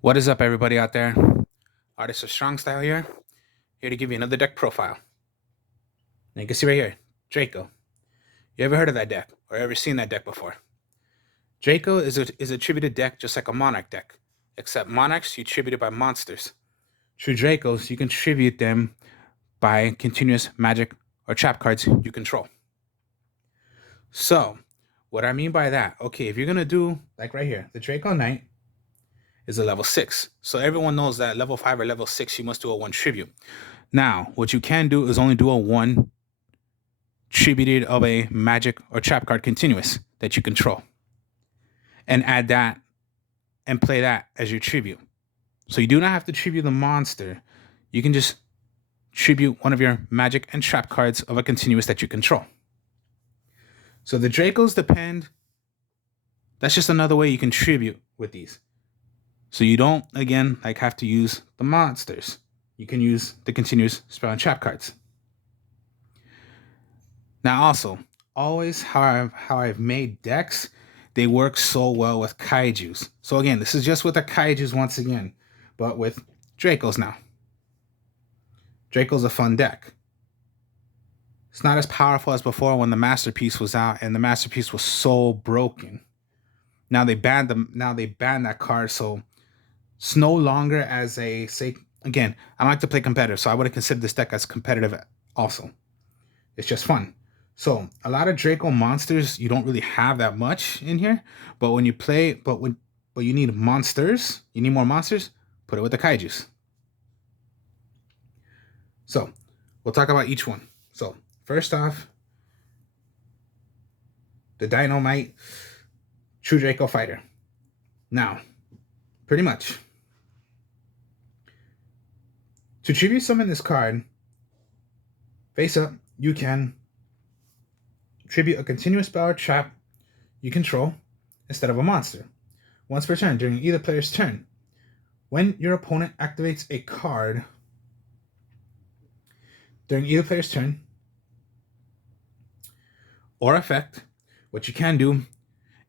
What is up, everybody out there? Artist of Strong Style here to give you another deck profile. And you can see right here, Draco. You ever heard of that deck or ever seen that deck before? Draco is a tributed deck just like a Monarch deck, except Monarchs you tribute it by monsters. True Dracos, you can tribute them by continuous magic or trap cards you control. So, what I mean by that, okay, if you're gonna do like right here, the Draco Knight is a level 6. So everyone knows that level 5 or level 6, you must do a 1 tribute. Now, what you can do is only do a 1 tributed of a magic or trap card continuous that you control. And add that and play that as your tribute. So you do not have to tribute the monster. You can just tribute one of your magic and trap cards of a continuous that you control. So the Dracos depend. That's just another way you can tribute with these. So you don't, again, like have to use the monsters. You can use the continuous spell and trap cards. Now also, always how I've made decks, they work so well with kaijus. So again, this is just with the kaijus once again, but with Dracos now. Draco's a fun deck. It's not as powerful as before when the Masterpiece was out, and the Masterpiece was so broken. Now they banned them. Now they banned that card, so it's no longer as a say. Again, I like to play competitive, so I would consider this deck as competitive also. It's just fun. So a lot of Draco monsters, you don't really have that much in here, but when you play, but you need monsters, you need more monsters, put it with the kaijus. So we'll talk about each one. So first off, the Dinomite True Draco Fighter. Now, pretty much, to tribute summon this card, face up, you can tribute a continuous spell or trap you control instead of a monster. Once per turn during either player's turn. When your opponent activates a card during either player's turn or effect, what you can do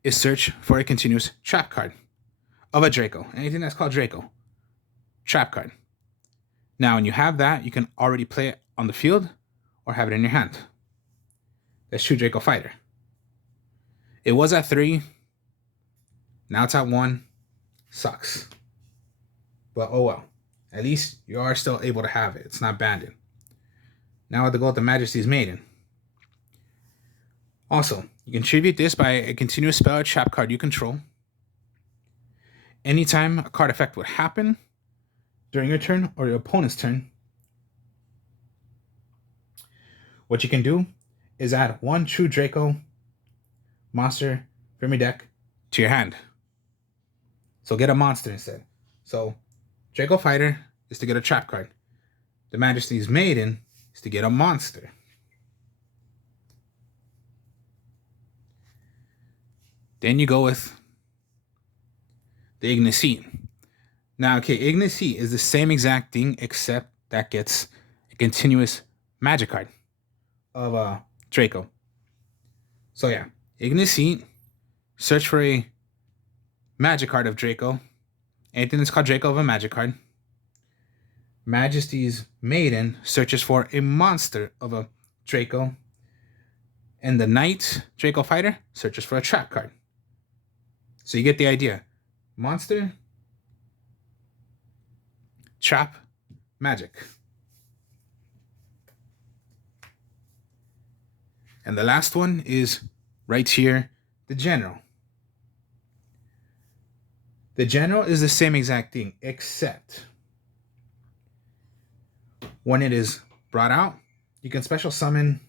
is search for a continuous trap card of a Draco. Anything that's called Draco. Trap card. Now, when you have that, you can already play it on the field or have it in your hand. That's True Draco Fighter. It was at 3. Now it's at 1. Sucks. But oh well. At least you are still able to have it. It's not banned. Now with the goal, the Majesty's Maiden. Also, you can tribute this by a continuous spell or trap card you control. Anytime a card effect would happen during your turn or your opponent's turn, what you can do is add 1 True Draco monster from your deck to your hand. So get a monster instead. So Draco Fighter is to get a trap card. The Majesty's Maiden is to get a monster. Then you go with the Ignis Heat. Now, okay, Ignis Heat is the same exact thing, except that gets a continuous magic card of Draco. So yeah, Ignis Heat, search for a magic card of Draco. Anything that's called Draco of a magic card. Majesty's Maiden searches for a monster of a Draco. And the Knight Draco Fighter searches for a trap card. So you get the idea. Monster, trap, magic. And the last one is right here, the General. The General is the same exact thing, except when it is brought out, you can special summon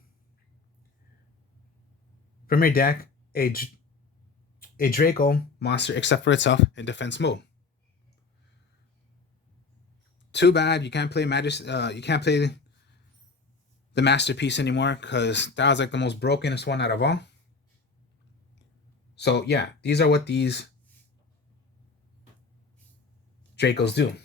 from your deck a Draco monster except for itself in defense mode. Too bad you can't play you can't play the Masterpiece anymore, because that was like the most brokenest one out of all. So yeah, these are what these Dracos do.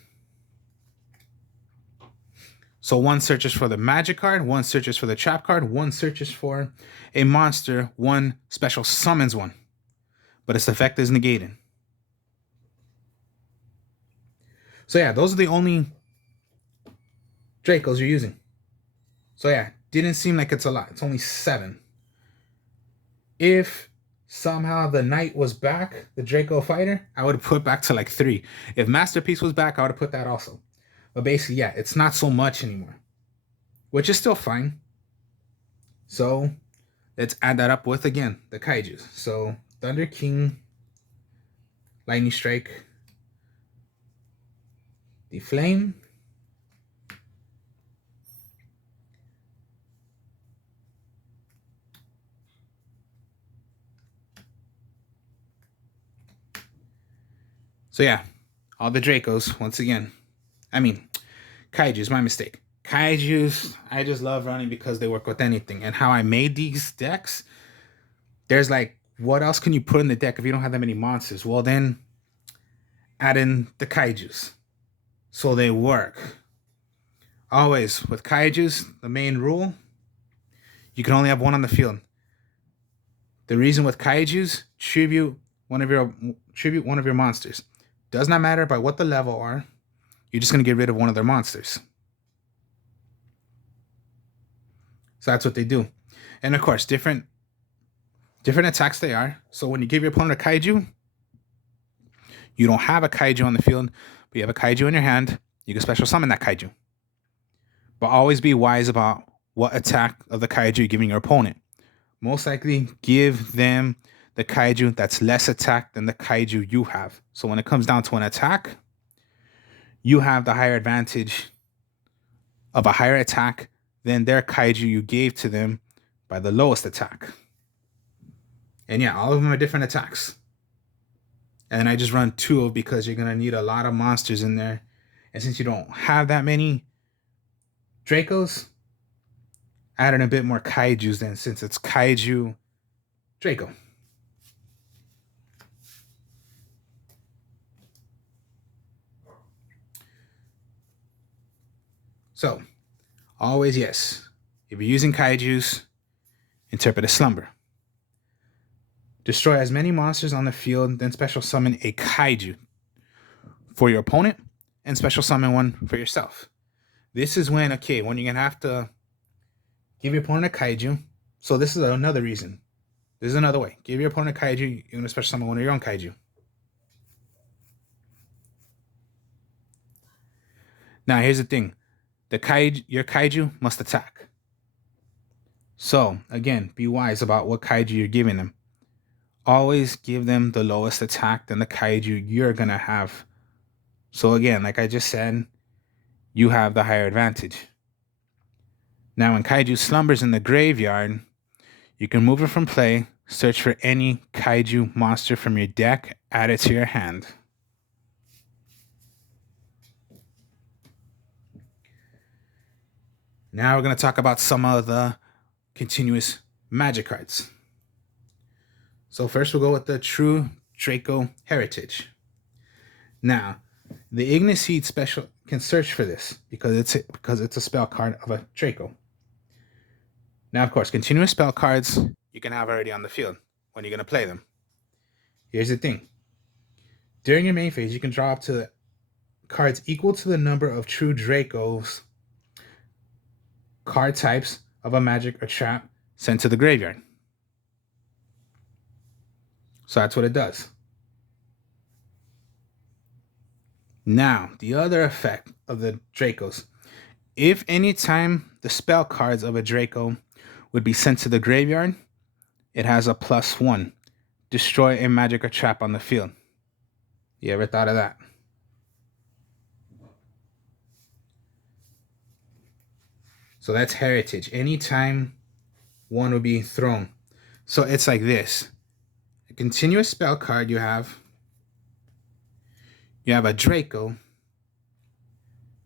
So 1 searches for the magic card, 1 searches for the trap card, 1 searches for a monster, 1 special summons one. But its effect is negated. So yeah, those are the only Dracos you're using. So yeah, didn't seem like it's a lot. It's only 7. If somehow the Knight was back, the Draco fighter, I would have put back to like 3. If Masterpiece was back, I would have put that also. But basically, yeah, it's not so much anymore, which is still fine. So let's add that up with, again, the kaijus. So Thunder King, Lightning Strike, the Flame, so yeah, all the Dracos, once again. I mean, kaijus, my mistake. Kaijus, I just love running because they work with anything. And how I made these decks, there's like, what else can you put in the deck if you don't have that many monsters? Well, then add in the kaijus. So they work. Always, with kaijus, the main rule, you can only have one on the field. The reason with kaijus, tribute one of your monsters. Does not matter by what the level are. You're just going to get rid of one of their monsters. So that's what they do. And of course, different attacks they are. So when you give your opponent a kaiju, you don't have a kaiju on the field, but you have a kaiju in your hand, you can special summon that kaiju. But always be wise about what attack of the kaiju you're giving your opponent. Most likely give them the kaiju that's less attack than the kaiju you have. So when it comes down to an attack, you have the higher advantage of a higher attack than their kaiju you gave to them by the lowest attack. And yeah, all of them are different attacks. And I just run 2 because you're going to need a lot of monsters in there. And since you don't have that many Dracos, add in a bit more kaijus then, since it's kaiju Draco. So, always yes. If you're using kaijus, interpret a slumber. Destroy as many monsters on the field, then special summon a kaiju for your opponent, and special summon one for yourself. This is when, okay, when you're going to have to give your opponent a kaiju. So this is another reason. This is another way. Give your opponent a kaiju, you're going to special summon one of your own kaiju. Now, here's the thing. Your kaiju must attack. So, again, be wise about what kaiju you're giving them. Always give them the lowest attack than the kaiju you're going to have. So, again, like I just said, you have the higher advantage. Now, when kaiju slumbers in the graveyard, you can move it from play, search for any kaiju monster from your deck, add it to your hand. Now we're going to talk about some of the continuous magic cards. So first we'll go with the True Draco Heritage. Now, the Ignis Seed special can search for this because it's a spell card of a Draco. Now, of course, continuous spell cards you can have already on the field when you're going to play them. Here's the thing. During your main phase, you can draw up to cards equal to the number of True Dracos card types of a magic or trap sent to the graveyard. So that's what it does. Now, the other effect of the Dracos. If any time the spell cards of a Draco would be sent to the graveyard, it has a +1. Destroy a magic or trap on the field. You ever thought of that? So that's Heritage. Anytime one would be thrown. So it's like this. A continuous spell card you have a Draco.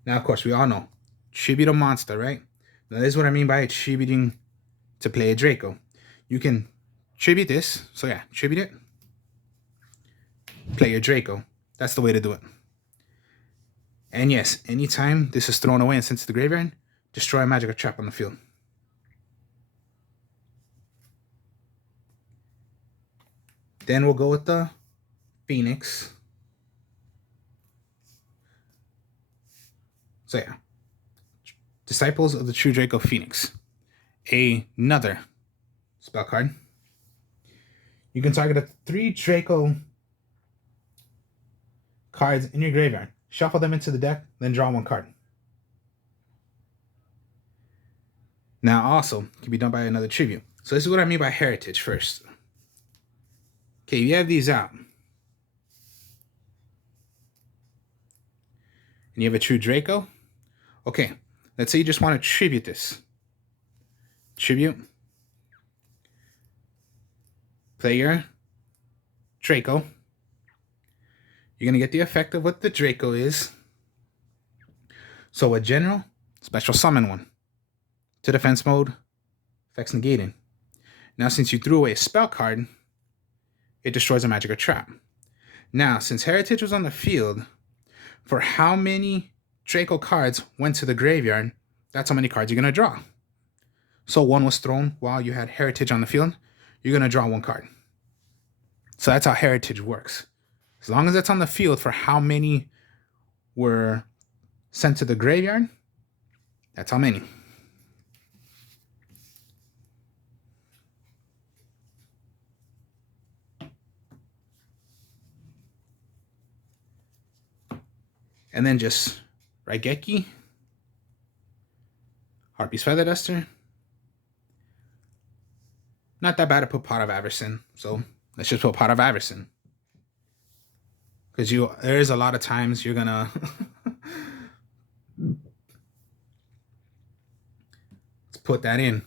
Now, of course, we all know. Tribute a monster, right? Now, this is what I mean by attributing to play a Draco. You can tribute this. So yeah, tribute it. Play your Draco. That's the way to do it. And yes, anytime this is thrown away and sent to the graveyard, destroy a magic or trap on the field. Then we'll go with the Phoenix. So yeah, Disciples of the True Draco Phoenix. Another spell card. You can target 3 Draco cards in your graveyard. Shuffle them into the deck, then draw 1 card. Now also, can be done by another tribute. So this is what I mean by heritage first. Okay, you have these out. And you have a True Draco. Okay, let's say you just want to tribute this. Tribute. Play your Draco. You're going to get the effect of what the Draco is. So a general, special summon one. To defense mode, effects negating. Now since you threw away a spell card, it destroys a magic or trap. Now, since Heritage was on the field, for how many Draco cards went to the graveyard, that's how many cards you're going to draw. So 1 was thrown while you had Heritage on the field, you're going to draw 1 card. So that's how Heritage works. As long as it's on the field for how many were sent to the graveyard, that's how many. And then just Raigeki, Harpy's Feather Duster. Not that bad to put Pot of Averson, so let's just put Pot of Averson. Because there is a lot of times you're gonna let's put that in.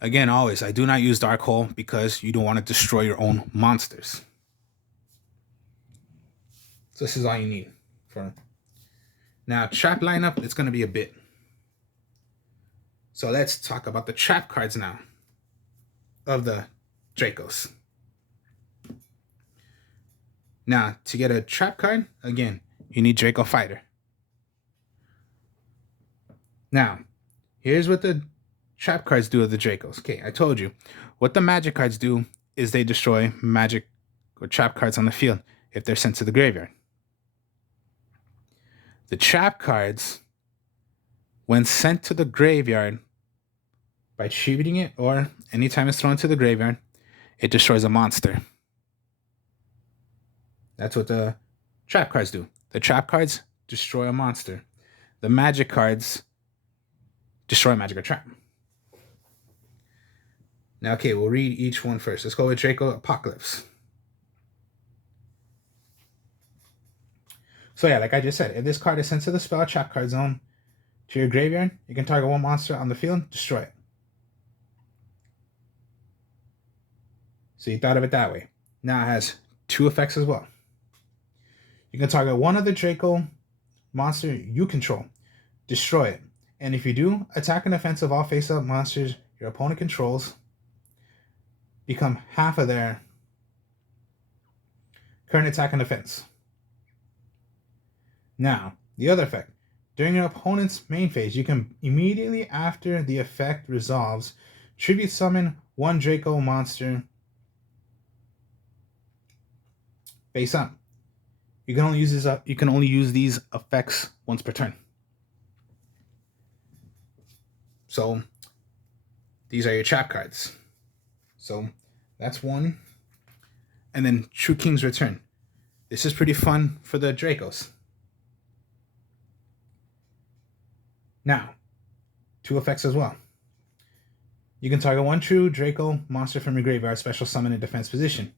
Again, always, I do not use Dark Hole because you don't want to destroy your own monsters. So this is all you need for. Now, trap lineup, it's going to be a bit. So let's talk about the trap cards now of the Dracos. Now, to get a trap card, again, you need Draco Fighter. Now, here's what the trap cards do of the Dracos. Okay, I told you. What the magic cards do is they destroy magic or trap cards on the field if they're sent to the graveyard. The trap cards, when sent to the graveyard by tributing it or anytime it's thrown to the graveyard, it destroys a monster. That's what the trap cards do. The trap cards destroy a monster. The magic cards destroy a magic or trap. Now, okay, we'll read each one first. Let's go with Draco Apocalypse. So yeah, like I just said, if this card is sent to the spell trap card zone to your graveyard, you can target 1 monster on the field, destroy it. So you thought of it that way. Now it has 2 effects as well. You can target 1 other Draco monster you control, destroy it. And if you do, attack and defense of all face-up monsters your opponent controls become half of their current attack and defense. Now, the other effect. During your opponent's main phase, you can immediately after the effect resolves, tribute summon 1 Draco monster face up. You can only use these effects once per turn. So these are your trap cards. So that's 1. And then True King's Return. This is pretty fun for the Dracos. Now, 2 effects as well. You can target 1 true Draco monster from your graveyard, special summon in defense position.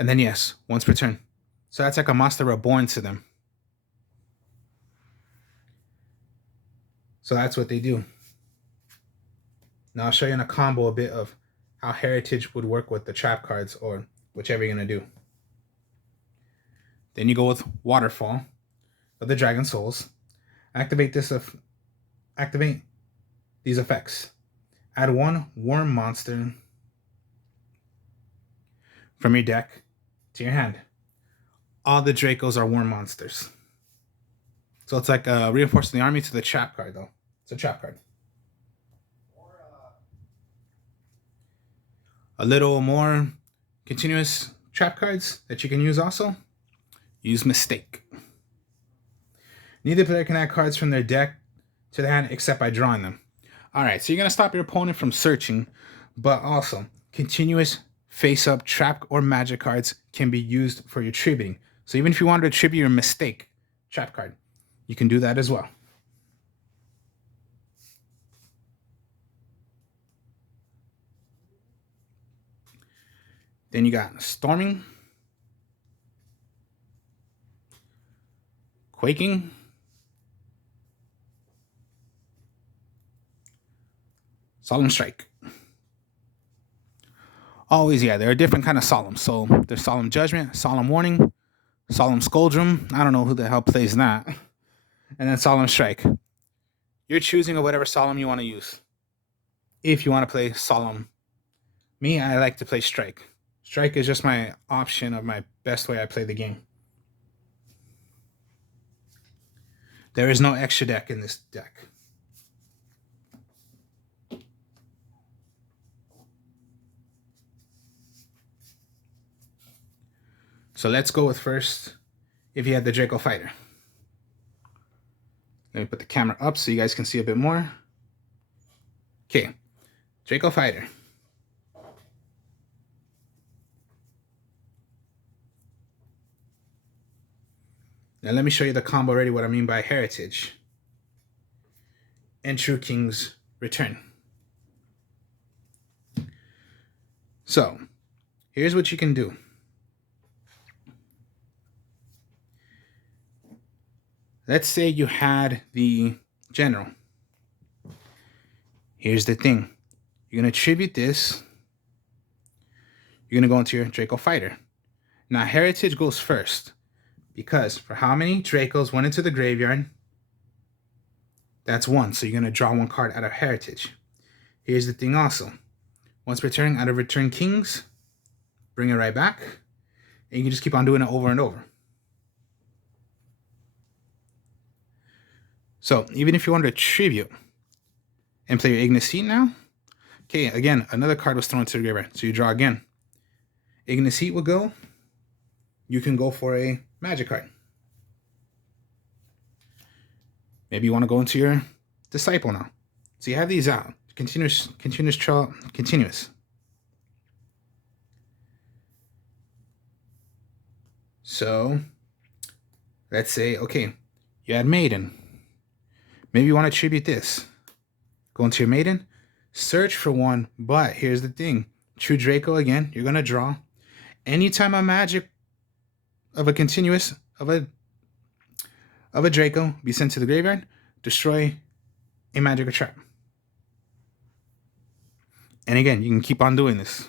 And then yes, once per turn. So that's like a monster reborn to them. So that's what they do. Now I'll show you in a combo a bit of how Heritage would work with the trap cards or whichever you're going to do. Then you go with Waterfall of the Dragon Souls. Activate these effects. Add 1 worm monster from your deck to your hand. All the Dracos are worm monsters. So it's like reinforcing the army to the trap card though. It's a trap card. A little more continuous trap cards that you can use also. Use Mistake. Neither player can add cards from their deck to the hand except by drawing them. Alright, so you're going to stop your opponent from searching, but also continuous face-up trap or magic cards can be used for your tributing. So even if you wanted to tribute your mistake trap card, you can do that as well. Then you got Storming, Quaking, Solemn Strike. Always, yeah, there are different kind of solemn. So there's Solemn Judgment, Solemn Warning, Solemn Scoldrum. I don't know who the hell plays that. And then Solemn Strike. You're choosing whatever solemn you want to use. If you want to play solemn. Me, I like to play Strike. Strike is just my option of my best way I play the game. There is no extra deck in this deck. So let's go with first, if you had the Draco Fighter. Let me put the camera up so you guys can see a bit more. Okay, Draco Fighter. Now let me show you the combo already, what I mean by Heritage. And True King's Return. So, here's what you can do. Let's say you had the General. Here's the thing. You're going to tribute this. You're going to go into your Draco Fighter. Now, Heritage goes first. Because for how many Dracos went into the graveyard? That's 1. So you're going to draw 1 card out of Heritage. Here's the thing also. Once returning out of Return Kings, bring it right back. And you can just keep on doing it over and over. So even if you wanted to tribute and play your Ignis Heat now, okay, again, another card was thrown into the graveyard. So you draw again. Ignis Heat will go. You can go for a magic card. Maybe you want to go into your Disciple now. So you have these out. Continuous. So let's say, okay, you had Maiden. Maybe you want to tribute this. Go into your Maiden, search for 1, but here's the thing. True Draco again, you're going to draw. Anytime a magic of a continuous of a Draco be sent to the graveyard, destroy a magic or trap. And again, you can keep on doing this.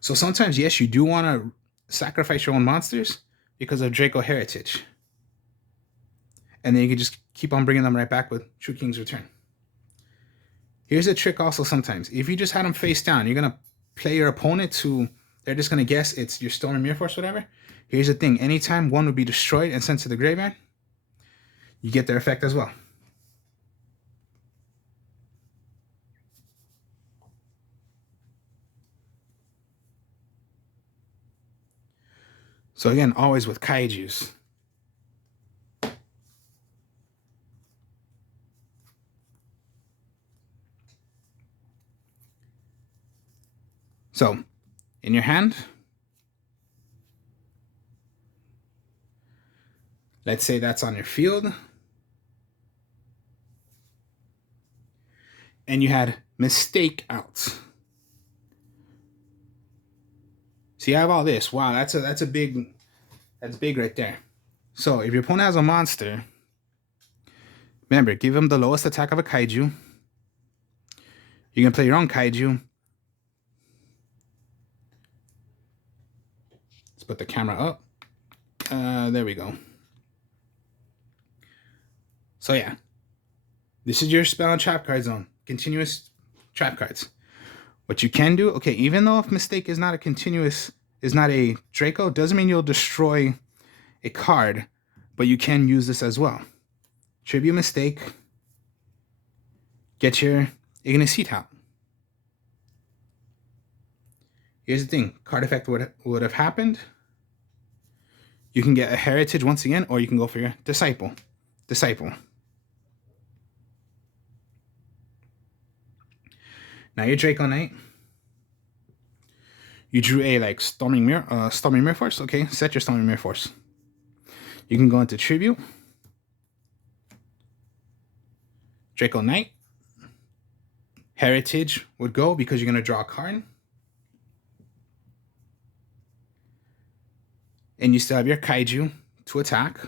So sometimes, yes, you do want to sacrifice your own monsters because of Draco Heritage. And then you can just keep on bringing them right back with True King's Return. Here's a trick also sometimes. If you just had them face down, you're going to play your opponent to, they're just going to guess it's your Storm and Mirror Force, whatever. Here's the thing. Anytime one would be destroyed and sent to the graveyard, you get their effect as well. So again, always with kaijus. So, in your hand, let's say that's on your field, and you had Mistake out. So you have all this. Wow, that's big right there. So if your opponent has a monster, remember, give him the lowest attack of a kaiju. You can play your own kaiju. Let's put the camera up. There we go. So yeah, this is your spell and trap card zone. Continuous trap cards. What you can do, okay, even though if Mistake is not a continuous, is not a Draco, doesn't mean you'll destroy a card, but you can use this as well. Tribute Mistake. Get your Ignis Heat out. Here's the thing. Card effect would have happened. You can get a heritage once again, or you can go for your disciple. Now your Draco Knight. You drew a like Storming Mirror Force. Okay, set your Storming Mirror Force. You can go into tribute. Draco Knight. Heritage would go because you're gonna draw a card. And you still have your kaiju to attack.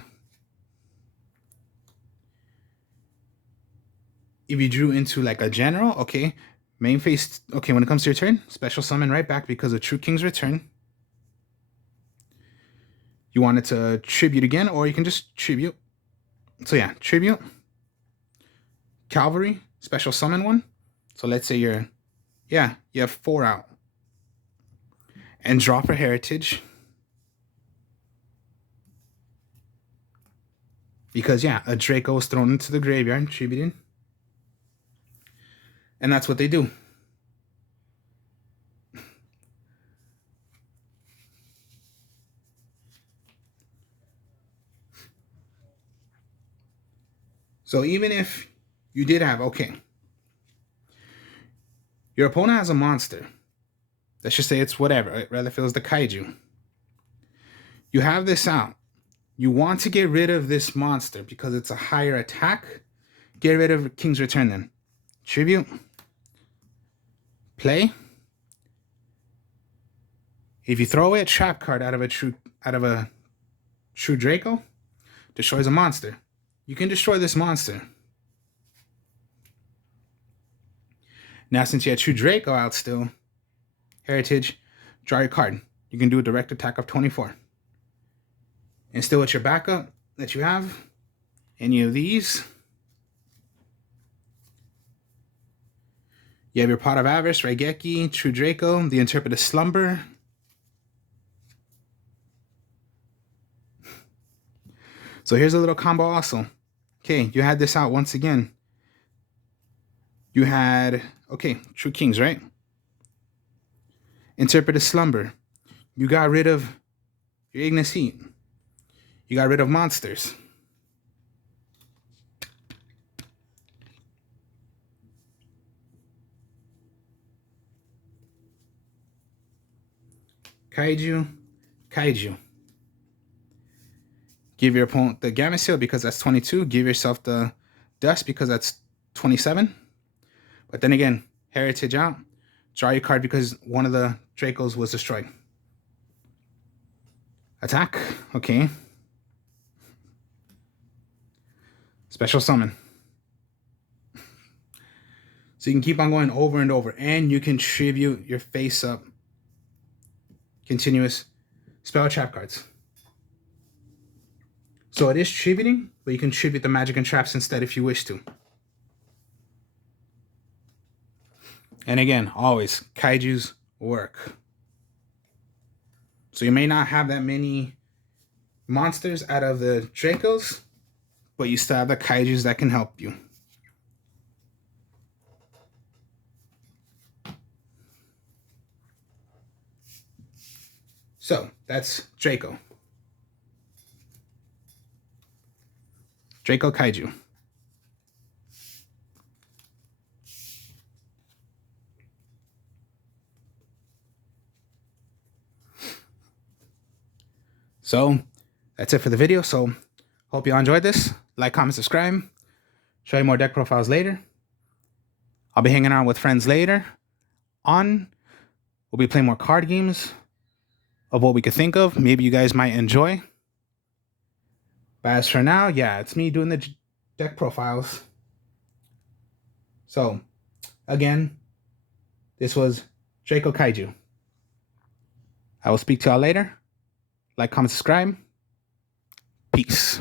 If you drew into like a general, okay, main phase, okay, when it comes to your turn, special summon right back because of True King's return. You wanted to tribute again, or you can just tribute. So yeah, tribute. Cavalry, special summon one. So let's say you have 4 out. And draw for heritage. Because yeah, a Draco was thrown into the graveyard, tributed. And that's what they do. So even if you did have, okay, your opponent has a monster. Let's just say it's whatever, right? Rather if it was the kaiju. You have this out. You want to get rid of this monster because it's a higher attack. Get rid of King's Return then. Tribute. Play. If you throw away a trap card out of a true Draco, destroys a monster. You can destroy this monster. Now, since you had true Draco out still, heritage, draw your card. You can do a direct attack of 24. And still with your backup that you have, any of these. You have your Pot of Avarice, Raigeki, True Draco, the Interpreted Slumber. So here's a little combo also. Okay, you had this out once again. You had, okay, True Kings, right? Interpreted Slumber. You got rid of your Ignis Heat. You got rid of monsters. Kaiju. Give your opponent the Gamma Seal because that's 22. Give yourself the Dust because that's 27. But then again, heritage out. Draw your card because one of the Dracos was destroyed. Attack. Okay. Special summon. So you can keep on going over and over. And you can tribute your face up continuous spell trap cards. So it is tributing, but you can tribute the magic and traps instead if you wish to. And again, always, kaijus work. So you may not have that many monsters out of the Dracos, but you still have the kaijus that can help you. So that's Draco. Draco Kaiju. So that's it for the video. So hope you all enjoyed this. Like, comment, subscribe. Show you more deck profiles later. I'll be hanging out with friends later on. We'll be playing more card games of what we could think of. Maybe you guys might enjoy. But as for now, yeah, it's me doing the deck profiles. So, again, this was Draco Kaiju. I will speak to y'all later. Like, comment, subscribe. Peace.